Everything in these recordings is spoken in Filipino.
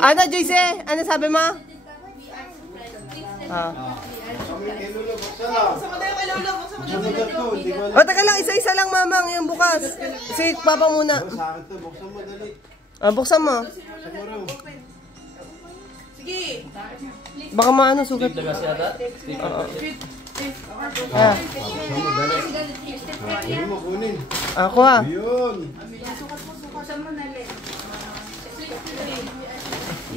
Ano, Joyce? Ano sabi mo? O, taga lang, isa-isa lang, mamang, yung bukas. Si Papa muna. Buksan mo. Sige. Baka maano, sugat. Ako ah.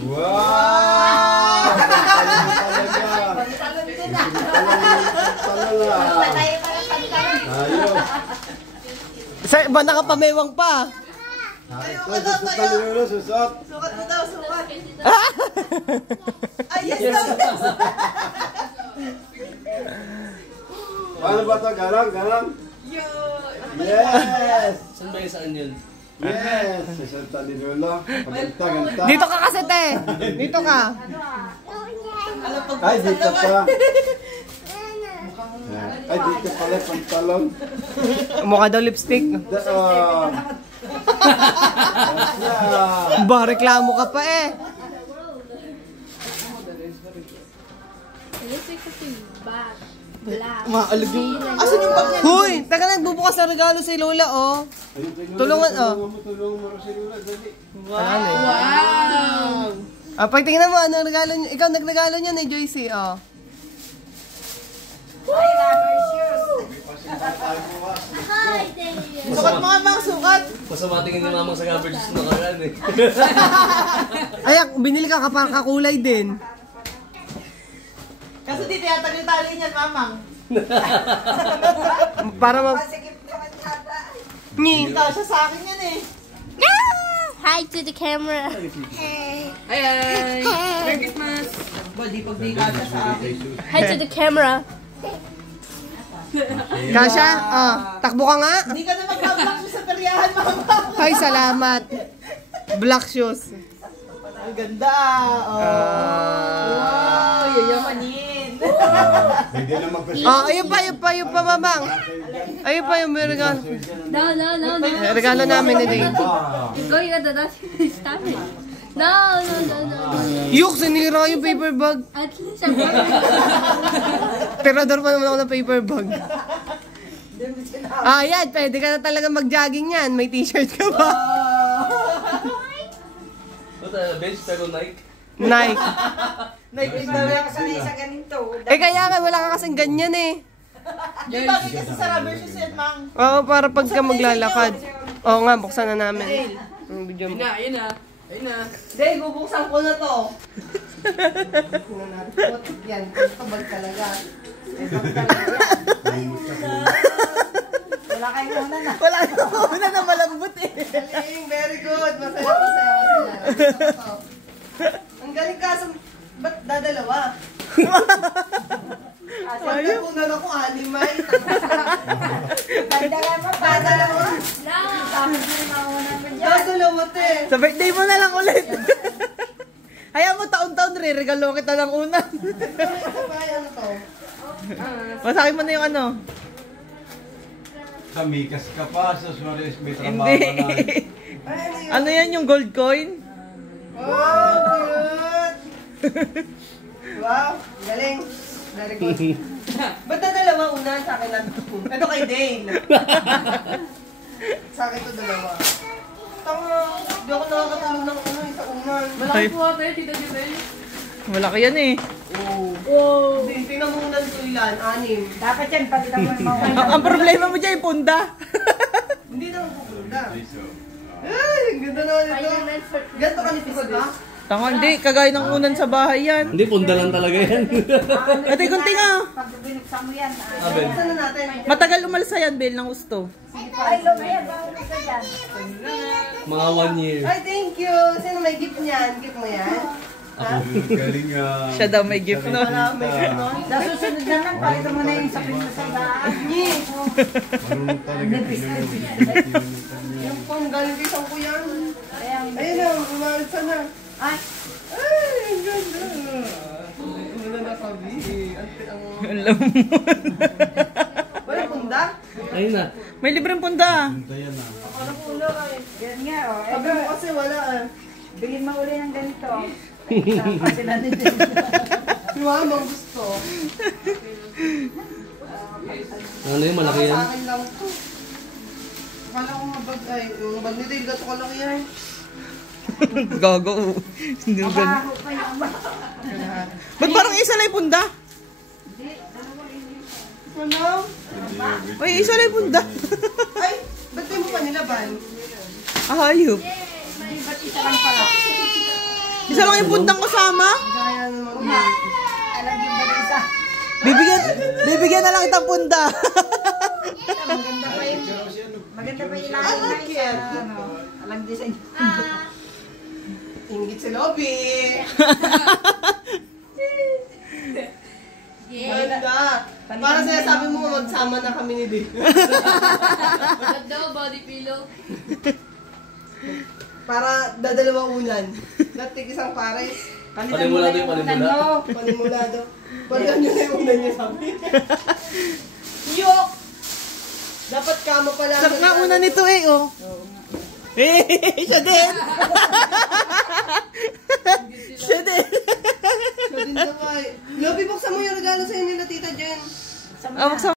Wow! Ba nakapamewang pa? Susot. Sukat mo daw, sukat. Ay, yes, Paano ba ito? Galang? Yes! Saan ba yung saan yun? Yes! Sasanta ni Lolo. Pagkanta. Dito ka kasi, te. Dito ka. Ay, dito pa. Ay, dito pala pantalon. Mukha daw lipstick. Ba, reklamo ka pa eh. Maalag yung... Asan yung bag niya? Huy, taga nagbubukas ng regalo si Lola, oh. Tulungan, oh. Tulungan mo si Lolo, dali. Wow! Pagtingnan mo, ano regalo niyo? Ikaw nagregalo niya ni Joyce, oh. Sukat mo nga mga sukat. Pasamatingin ni mamang sa garbage na karan eh. Ayak, binili ka kakulay din. Kasi dito yata yung tali niyan, mamang. Para ma... Ngi. Ikaw siya sa akin yan eh. Hi to the camera. Ay! Merry Christmas! Ba, di pag di ka siya sa akin. Hi to the camera. Kasha, takbo ka nga. Hindi ka na mag-vlog sa peryahan, mamang. Ay, salamat. Black shoes. Ang ganda. Wow, yayamanin. Hindi na magpasya. Ayun pa, mamang. Ayun pa yung may regalo. No. Regalo namin ni Dave. Go, you got the stop it. No. Yuk, sinira yung paper bag. At least I'm Tirador pa naman ako ng paper bag. Yan, pwede ka na talaga mag-jogging yan. May t-shirt ka ba? Bench pero Nike. Nike. Nagpindawin ka sanay sa ganito. Kaya nga, wala ka kasing ganyan eh. Di ba, kasi sa rubber shoes yan, mang. Oo, para pag ka maglalakad. Oo nga, buksan na namin. Ang video mo. Ayun na. Dave, bubuksan ko na to. Yan, kabag talaga. Wala kayong una na. Wala ka una na malambot eh. Galing, very good. Masaya. Ang galing kaso, ba't dadalawa? Sabi ko na lang kung alimay. Dadalawa? Dadalawa te. Sa birthday mo na lang ulit. Hayaan mo taon-taon re-regalo kita ng una. Ano to? Masakin mo na yung ano. Kamikas ka pa sa Suarez, may trabaho Hindi. ka na. Ano yan yung gold coin? Wow, cute! Wow, galing. Very good. Ba't na dalawa una? Sa akin lang. Ito kay Dane. Sa akin to dalawa. Tama, di ako nakakatulog ng una, isa unan. Malaki po tayo, tita Jibel. Malaki yan eh. Whoa. Tinamunan ko ilan, 6. Dapat yan, pati naman mga. Ang problema mo dyan, punda. Hindi naman po punda. Ay, ang ganda naman ito. Ganto ka nipis ba? Tanga, hindi. Kagaya ng unan sa bahay yan. Hindi, punda lang talaga yan. Ate, kunti nga. Pag binuksan mo yan. Aben. Saan na natin? Matagal umalsa yan, Bel, ng gusto. Ay, lumaya, bawal ka dyan. Mga 1 year. Ay, thank you. Sino may gift niyan? Gift mo yan? Galing nga. Siya daw may gift, no? Nasusunod na lang, pakita mo na yung sapin mo sa daan. Marunong talaga. Yung pang galing kay Sangko yan. Ayun na, umalsa na. Ay, Ay, ang ganda. Wala na kami. Alam mo. Wala punda? Ayun na. May libreng punda. Punta yan ah. Ano punda kay? yan nga, oh. Sabi mo kasi wala ah. Bigyan mo uli ng ganito. Kasi nandito. Si Mama gusto. Ano yung malaki Para yan? sa akin lang to. Akala ko nga bag, ay, yung bag ni Dale, gato kalaki yan. Gago. Hindi mo ganun. Baho pa yung Ba't parang isa lang yung punda? Ano? Ay, isa lang yung punda. Ay, ba't di mo pa nilaban? Ahayop. ba't isa lang pala? Isa lang yung pundang kasama. Gaya naman yun. Alam yung ba't isa? Bibigyan na lang itang punda. Maganda pa yung ilalim na isa. Ano, alam din sa inyo. Ingit si Lobby. Ganda. Para sinasabi mo magsama na kami ni Dale. Ba't daw body pillow? Para dadalawa unan. Datig isang pares. Panimula din, panimula. Panimulado. Palihan nyo na yung unan niya sabi. Yok! Dapat kama pala. Sarap nga una nito eh, oh. Eh, siya din. Siya din. Siya din naman. Lobby, buksan mo yung regalo sa'yo nila Tita Jen. Ah, buksan